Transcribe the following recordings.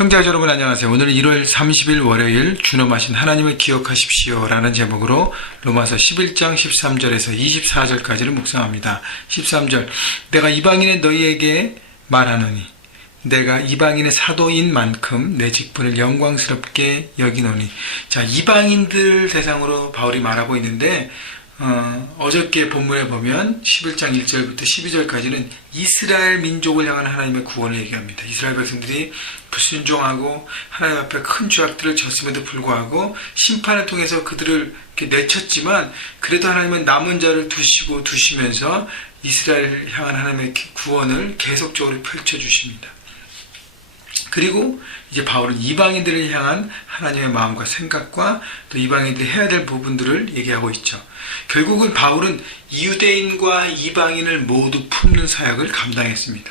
형제자 여러분 안녕하세요. 오늘은 1월 30일 월요일 준엄하신 하나님을 기억하십시오 라는 제목으로 로마서 11장 13절에서 24절까지를 묵상합니다. 13절 내가 이방인의 너희에게 말하노니 내가 이방인의 사도인 만큼 내 직분을 영광스럽게 여기노니. 자, 이방인들 대상으로 바울이 말하고 있는데 어저께 본문에 보면 11장 1절부터 12절까지는 이스라엘 민족을 향한 하나님의 구원을 얘기합니다. 이스라엘 백성들이 불순종하고 하나님 앞에 큰 죄악들을 졌음에도 불구하고 심판을 통해서 그들을 이렇게 내쳤지만 그래도 하나님은 남은 자를 두시면서 이스라엘을 향한 하나님의 구원을 계속적으로 펼쳐주십니다. 그리고 이제 바울은 이방인들을 향한 하나님의 마음과 생각과 또 이방인들이 해야 될 부분들을 얘기하고 있죠. 결국은 바울은 유대인과 이방인을 모두 품는 사역을 감당했습니다.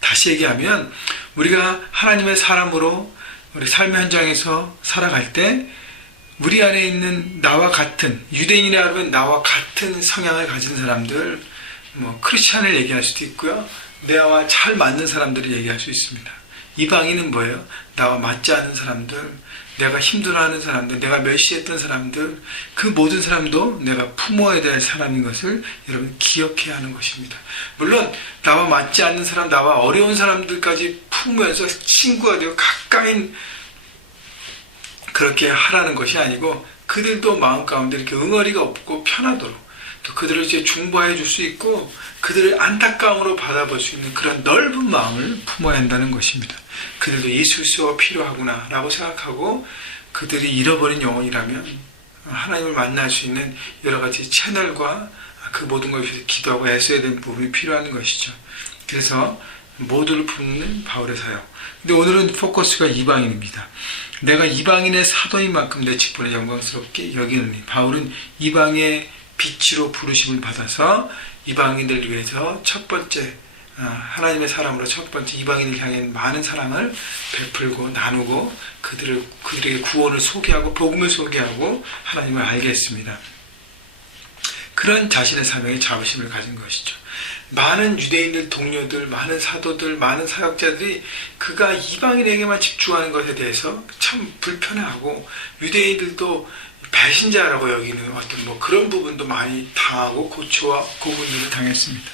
다시 얘기하면 우리가 하나님의 사람으로 우리 삶의 현장에서 살아갈 때 우리 안에 있는 나와 같은, 유대인이라 하면 나와 같은 성향을 가진 사람들, 크리스찬을 얘기할 수도 있고요. 나와 잘 맞는 사람들을 얘기할 수 있습니다. 이방인은 뭐예요? 나와 맞지 않은 사람들, 내가 힘들어하는 사람들, 내가 멸시했던 사람들, 그 모든 사람도 내가 품어야 될 사람인 것을 여러분 기억해야 하는 것입니다. 물론 나와 맞지 않는 사람, 나와 어려운 사람들까지 품으면서 친구가 되고 가까이 그렇게 하라는 것이 아니고 그들도 마음 가운데 이렇게 응어리가 없고 편하도록 또 그들을 이제 중보해 줄 수 있고 그들을 안타까움으로 받아볼 수 있는 그런 넓은 마음을 품어야 한다는 것입니다. 그들도 예수 그리스도가 필요하구나 라고 생각하고 그들이 잃어버린 영혼이라면 하나님을 만날 수 있는 여러 가지 채널과 그 모든 것을 위해서 기도하고 애써야 되는 부분이 필요한 것이죠. 그래서 모두를 품는 바울의 사역. 근데 오늘은 포커스가 이방인입니다. 내가 이방인의 사도인 만큼 내 직분을 영광스럽게 여기느니. 바울은 이방의 빛으로 부르심을 받아서 이방인들을 위해서 첫 번째 하나님의 사람으로 첫 번째 이방인을 향해 많은 사랑을 베풀고 나누고 그들에게 구원을 소개하고 복음을 소개하고 하나님을 알게 했습니다. 그런 자신의 사명에 자부심을 가진 것이죠. 많은 유대인들, 동료들, 많은 사도들, 많은 사역자들이 그가 이방인에게만 집중하는 것에 대해서 참 불편해하고 유대인들도 배신자라고 여기는 어떤 그런 부분도 많이 당하고 고초와 고군들을 당했습니다.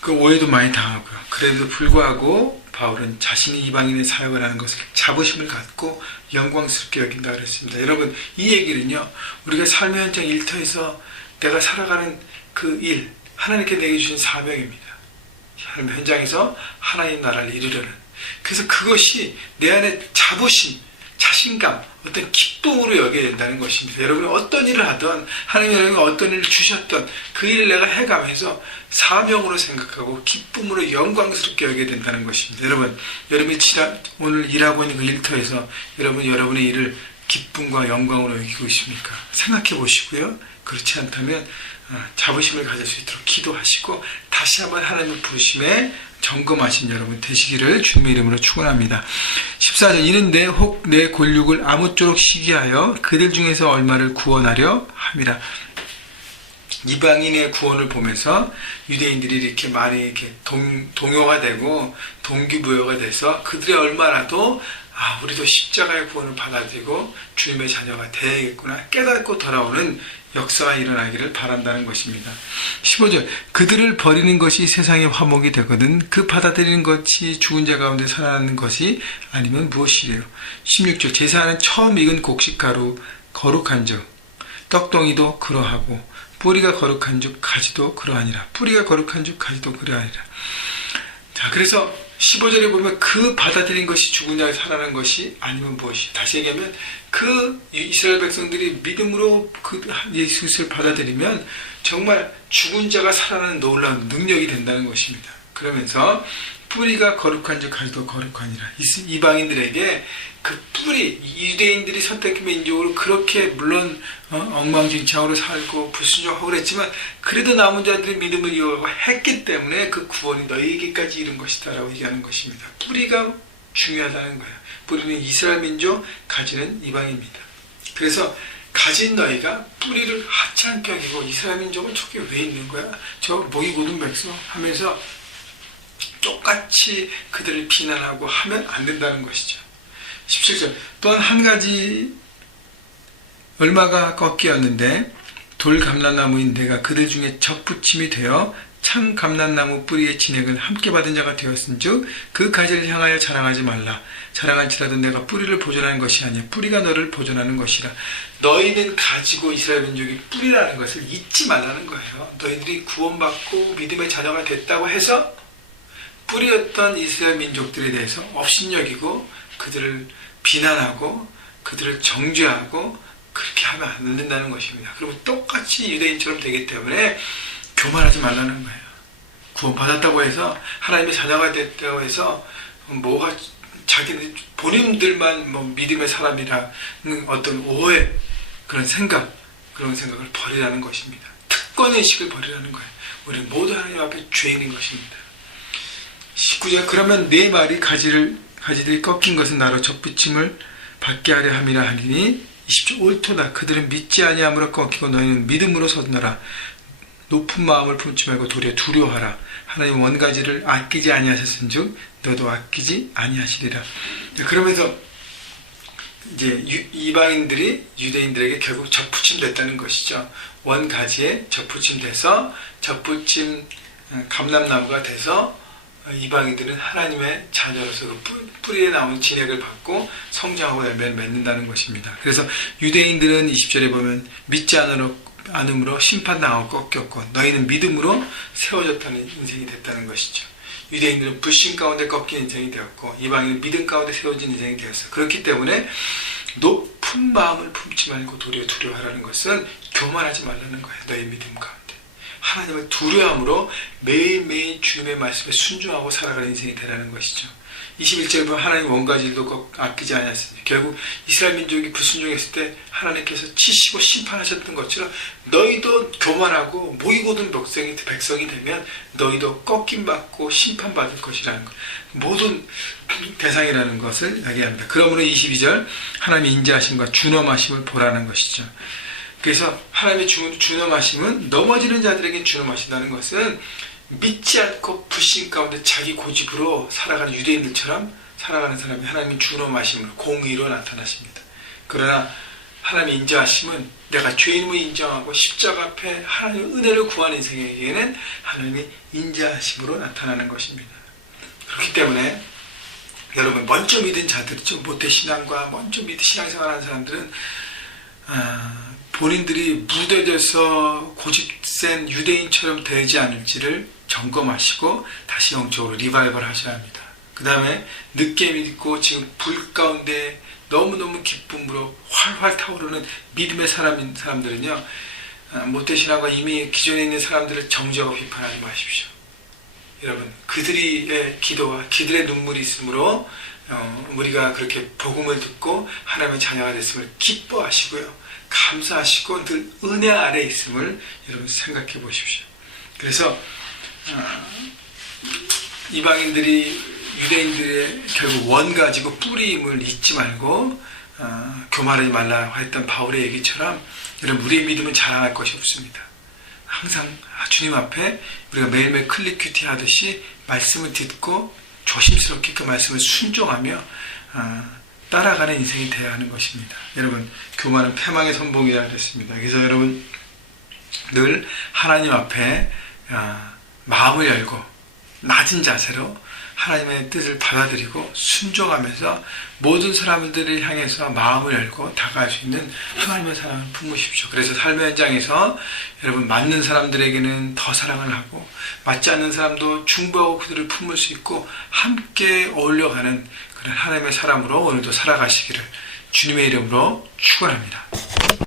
그 오해도 많이 당하고요. 그래도 불구하고 바울은 자신이 이방인의 사역을 하는 것을 자부심을 갖고 영광스럽게 여긴다 그랬습니다. 여러분, 이 얘기는요, 우리가 삶의 현장 일터에서 내가 살아가는 그 일, 하나님께 내게 주신 사명입니다. 삶의 현장에서 하나님 나라를 이루려는. 그래서 그것이 내 안에 자부심, 자신감, 어떤 기쁨으로 여겨야 된다는 것입니다. 여러분이 어떤 일을 하든 하나님이 여러분이 어떤 일을 주셨던 그 일을 내가 해가면서 사명으로 생각하고 기쁨으로 영광스럽게 여겨야 된다는 것입니다. 여러분이 오늘 일하고 있는 그 일터에서 여러분의 일을 기쁨과 영광으로 여기고 있습니까? 생각해 보시고요. 그렇지 않다면 자부심을 가질 수 있도록 기도하시고 다시 한번 하나님의 부르심에 점검하신 여러분 되시기를 주님의 이름으로 축원합니다. 14절 이른데 혹 내 골육을 아무쪼록 시기하여 그들 중에서 얼마를 구원하려 함이라. 이방인의 구원을 보면서 유대인들이 이렇게 많이 이렇게 동요가 되고 동기부여가 돼서 그들의 얼마라도 우리도 십자가의 구원을 받아들이고 주님의 자녀가 되야겠구나 깨닫고 돌아오는 역사가 일어나기를 바란다는 것입니다. 15절 그들을 버리는 것이 세상의 화목이 되거든 그 받아들이는 것이 죽은 자 가운데 살아나는 것이 아니면 무엇이래요. 16절 제사하는 처음 익은 곡식가루 거룩한 즉 떡덩이도 그러하고 뿌리가 거룩한 즉 가지도 그러하니라. 뿌리가 거룩한 즉 가지도 그러하니라. 자, 그래서 15절에 보면 그 받아들인 것이 죽은 자가 살아나는 것이 아니면 무엇이. 다시 얘기하면 그 이스라엘 백성들이 믿음으로 그 예수 그리스도를 받아들이면 정말 죽은 자가 살아나는 놀라운 능력이 된다는 것입니다. 그러면서 뿌리가 거룩한 즉 가지도 거룩하니라. 이방인들에게 그 뿌리, 유대인들이 선택한 민족으로 그렇게 물론 엉망진창으로 살고 불순종하고 그랬지만 그래도 남은 자들이 믿음을 이어가고 했기 때문에 그 구원이 너희에게까지 이른 것이다 라고 얘기하는 것입니다. 뿌리가 중요하다는 거예요. 뿌리는 이스라엘 민족, 가지는 이방입니다. 그래서 가진 너희가 뿌리를 하찮게 여기고 이스라엘 민족은 저게 왜 있는 거야? 저 목이 고든 백성 하면서 똑같이 그들을 비난하고 하면 안 된다는 것이죠. 17절. 또한 한 가지 얼마가 꺾이었는데 돌 감람나무인 내가 그들 중에 접붙임이 되어 참 감람나무 뿌리의 진액을 함께 받은 자가 되었은즉 그 가지를 향하여 자랑하지 말라. 자랑할지라도 내가 뿌리를 보존하는 것이 아니야. 뿌리가 너를 보존하는 것이라. 너희는 가지고 이스라엘 민족이 뿌리라는 것을 잊지 말라는 거예요. 너희들이 구원받고 믿음의 자녀가 됐다고 해서 뿌리였던 이스라엘 민족들에 대해서 업신여기고 그들을 비난하고 그들을 정죄하고 그렇게 하면 안 된다는 것입니다. 그러면 똑같이 유대인처럼 되기 때문에 교만하지 말라는 거예요. 구원받았다고 해서 하나님의 자녀가 됐다고 해서 뭐가 자기들 본인들만 뭐 믿음의 사람이라는 어떤 오해 그런 생각 그런 생각을 버리라는 것입니다. 특권의식을 버리라는 거예요. 우리는 모두 하나님 앞에 죄인인 것입니다. 19절. 그러면 내 말이 가지들이 꺾인 것은 나로 접붙임을 받게 하려 함이라 하리니 20절. 옳도다. 그들은 믿지 아니함으로 꺾이고 너희는 믿음으로 서느라. 높은 마음을 품지 말고 도리어 두려워하라. 하나님 원가지를 아끼지 아니하셨은즉 너도 아끼지 아니하시리라. 그러면서 이제 이방인들이 유대인들에게 결국 접붙임 됐다는 것이죠. 원가지에 접붙임 돼서 접붙임 감람나무가 돼서 이방인들은 하나님의 자녀로서 그 뿌리에 나오는 진액을 받고 성장하고 열매를 맺는다는 것입니다. 그래서 유대인들은 20절에 보면 믿지 않음으로 심판당하고 꺾였고 너희는 믿음으로 세워졌다는 인생이 됐다는 것이죠. 유대인들은 불신 가운데 꺾인 인생이 되었고 이방인은 믿음 가운데 세워진 인생이 되었어요. 그렇기 때문에 높은 마음을 품지 말고 도리어 두려워하라는 것은 교만하지 말라는 거예요. 너희 믿음 가운데 하나님을 두려움으로 매일매일 주님의 말씀에 순종하고 살아가는 인생이 되라는 것이죠. 21절에 보면 하나님 원가지도 아끼지 않았으니 결국 이스라엘 민족이 불순종했을 때 하나님께서 치시고 심판하셨던 것처럼 너희도 교만하고 모이고든 백성이 되면 너희도 꺾임받고 심판받을 것이라는 것. 모든 대상이라는 것을 이야기합니다. 그러므로 22절 하나님의 인자하심과 준엄하심을 보라는 것이죠. 그래서 하나님의 준엄하심은 넘어지는 자들에게 준엄하신다는 것은 믿지 않고 불신 가운데 자기 고집으로 살아가는 유대인들처럼 살아가는 사람이 하나님의 준엄하심으로 공의로 나타나십니다. 그러나 하나님의 인자하심은 내가 죄인임을 인정하고 십자가 앞에 하나님의 은혜를 구하는 인생에게는 하나님의 인자하심으로 나타나는 것입니다. 그렇기 때문에 여러분 먼저 믿은 자들이죠. 모태신앙과 먼저 믿은 신앙생활하는 사람들은 본인들이 무뎌져서 고집센 유대인처럼 되지 않을지를 점검하시고 다시 영적으로 리바이벌 하셔야 합니다. 그 다음에 늦게 믿고 지금 불 가운데 너무너무 기쁨으로 활활 타오르는 믿음의 사람들은요 모태신앙과 이미 기존에 있는 사람들을 정죄하고 비판하지 마십시오. 여러분 그들의 기도와 그들의 눈물이 있으므로 우리가 그렇게 복음을 듣고 하나님의 자녀가 됐음을 기뻐하시고요 감사하시고 늘 은혜 아래 있음을 여러분 생각해 보십시오. 그래서 이방인들이 유대인들의 결국 원 가지고 뿌리임을 잊지 말고 교만하지 말라 했던 바울의 얘기처럼 여러분 우리의 믿음은 자랑할 것이 없습니다. 항상 주님 앞에 우리가 매일매일 클릭 큐티 하듯이 말씀을 듣고 조심스럽게 그 말씀을 순종하며 따라가는 인생이 되어야 하는 것입니다. 여러분 교만은 패망의 선봉이라 그랬습니다. 그래서 여러분 늘 하나님 앞에 마음을 열고 낮은 자세로 하나님의 뜻을 받아들이고 순종하면서 모든 사람들을 향해서 마음을 열고 다가갈 수 있는 하나님의 사랑을 품으십시오. 그래서 삶의 현장에서 여러분 맞는 사람들에게는 더 사랑을 하고 맞지 않는 사람도 중보하고 그들을 품을 수 있고 함께 어울려가는 그런 하나님의 사람으로 오늘도 살아가시기를 주님의 이름으로 축원합니다.